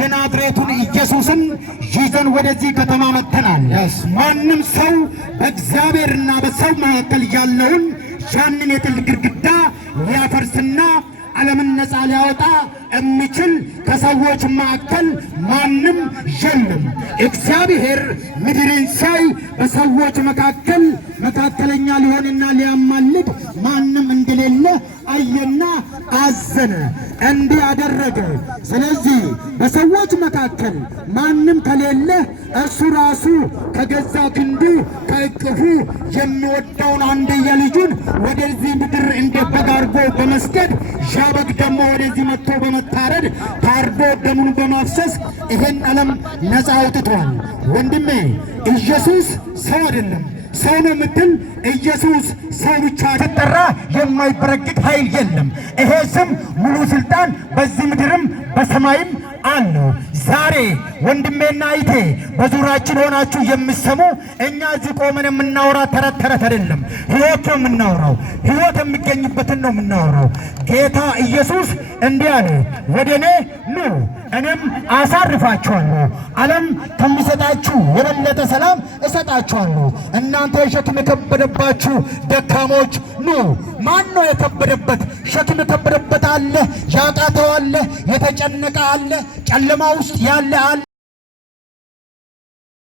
የናዝሬቱን ኢየሱስን ይዘን ወደዚህ ከተማ መጥተናል። ማንም ሰው በእግዚአብሔርና በሰው መካከል ያለውን ያንን የጥል ግድግዳ ሊያፈርስና ዓለምን ነፃ ሊያወጣ የሚችል ከሰዎች መካከል ማንም የለም። እግዚአብሔር ምድርን ሲያይ በሰዎች መካከል መካከለኛ ሊሆንና ሊያማልድ ማንም እንደሌለ አየና አዘነ፣ እንዲህ አደረገ። ስለዚህ በሰዎች መካከል ማንም ከሌለ እሱ ራሱ ከገዛ ክንዱ ከእቅፉ የሚወደውን አንድያ ልጁን ወደዚህ ምድር እንደ በግ አድርጎ በመስገድ ያ በግ ደግሞ ወደዚህ መጥቶ በመታረድ ታርዶ ደሙን በማፍሰስ ይሄን ዓለም ነፃ አውጥቷል። ወንድሜ ኢየሱስ ሰው አይደለም። ሰው ነው የምትል ኢየሱስ ሰው ብቻ ተጠራ የማይበረግግ ኃይል የለም። ይሄ ስም ሙሉ ስልጣን በዚህ ምድርም በሰማይም አለው። ዛሬ ወንድሜና አይቴ በዙሪያችን ሆናችሁ የምትሰሙ እኛ እዚህ ቆመን የምናወራ ተረት ተረት አይደለም። ሕይወት ነው የምናወራው። ሕይወት የሚገኝበትን ነው የምናወራው። ጌታ ኢየሱስ እንዲህ አለ፣ ወደ እኔ ኑ እኔም አሳርፋችኋለሁ። ዓለም ከሚሰጣችሁ የበለጠ ሰላም እሰጣችኋለሁ። እናንተ ሸክም የከበደባችሁ ደካሞች ኑ። ማን ነው የከበደበት? ሸክም የከበደበት አለ፣ ያቃተው አለ፣ የተጨነቀ አለ፣ ጨለማ ውስጥ ያለ አለ።